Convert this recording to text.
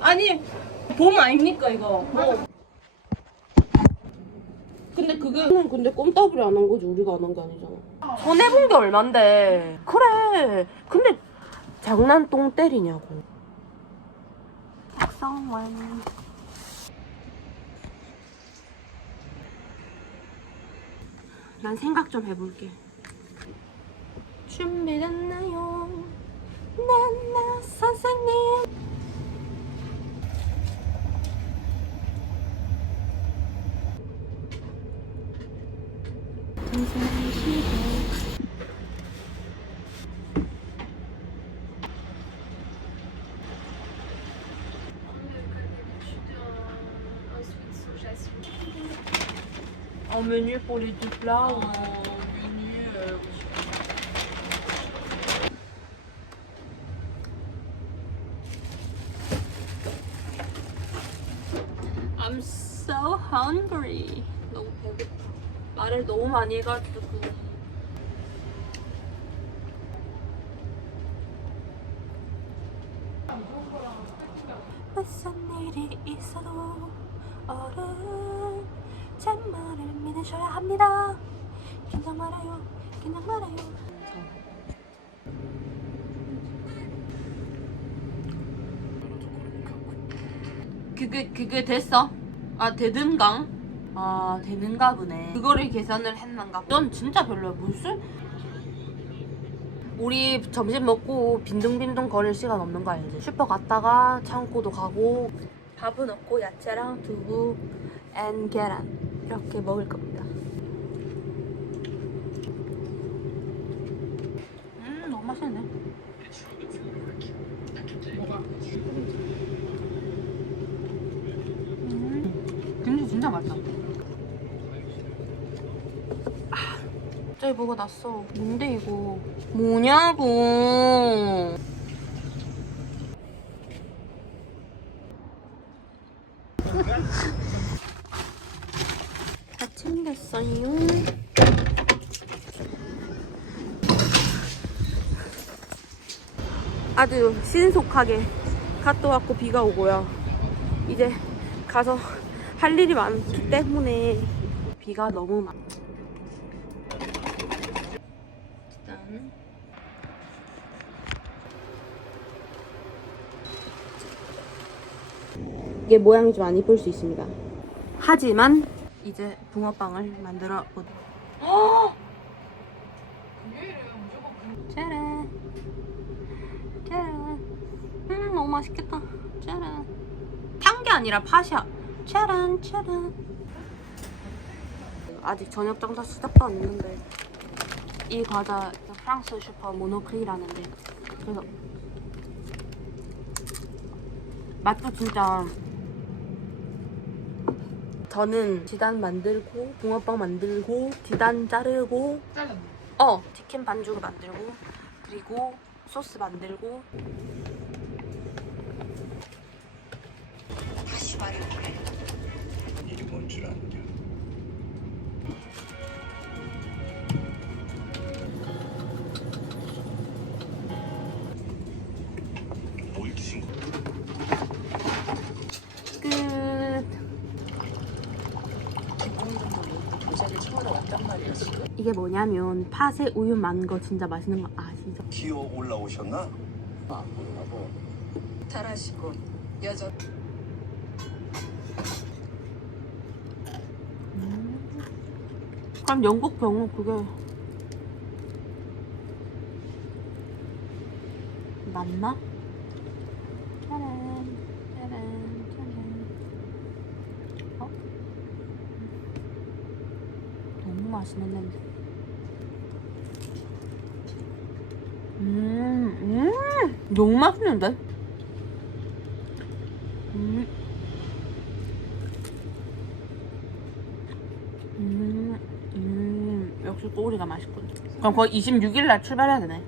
아니 봄 아닙니까 이거? 봄. 근데 그게 근데 꼼따블이 안 한 거지. 우리가 안 한 게 아니잖아. 손해본 게 얼만데? 그래. 근데 장난 똥 때리냐고. 작성완 난 생각 좀 해볼게. 준비됐나요? 난나 선생님 En menu pour les deux plats ou en menu euh, I'm so hungry. 너무 배고파. 말을 너무 많이 해가지고. 무슨 일이 있어도 어른 제 말을 믿으셔야 합니다. 긴장 말아요. 긴장 말아요. 그게 그게 됐어? 아 되든가? 아 되는가 보네. 그거를 계산을 했는가? 넌 진짜 별로야. 무슨? 우리 점심 먹고 빈둥빈둥 거릴 시간 없는 거 알지? 슈퍼 갔다가 창고도 가고 밥은 없고 야채랑 두부 앤 계란 이렇게 먹을 겁니다. 음 너무 맛있네. 음, 김치 진짜 맛있다. 아, 갑자기 뭐가 났어. 뭔데 이거? 뭐냐고. 다 챙겼어요. 아주 신속하게 갔다 왔고 비가 오고요. 이제 가서 할 일이 많기 때문에 비가 너무 많. 일단 이게 모양이 좀 안 이쁠 수 있습니다. 하지만 이제 붕어빵을 만들어 보도. 짜란. 짜란. 음 너무 맛있겠다. 짜란. 탄 게 아니라 팥이야. 짜란 짜란. 아직 저녁 장사 시작도 안 했는데 이 과자 프랑스 슈퍼 모노크리라는데 그래서 맛도 진짜 저는 지단 만들고 붕어빵 만들고 지단 자르고 잘랐네. 어 치킨 반죽을 만들고 그리고 소스 만들고 일이 뭔줄 아느냐? 이게 뭐냐면 팥에 우유 만 거 진짜 맛있는 거 아시죠? 기어 올라오셨나? 잘하시고 여자 그럼 영국 병은 그게 맞나? 짜란 짜란 짜란 어? 너무 맛있는 냄새 음, 음, 너무 맛있는데? 음. 음, 음, 역시 꼬리가 맛있군. 그럼 거의 26일 날 출발해야 되네.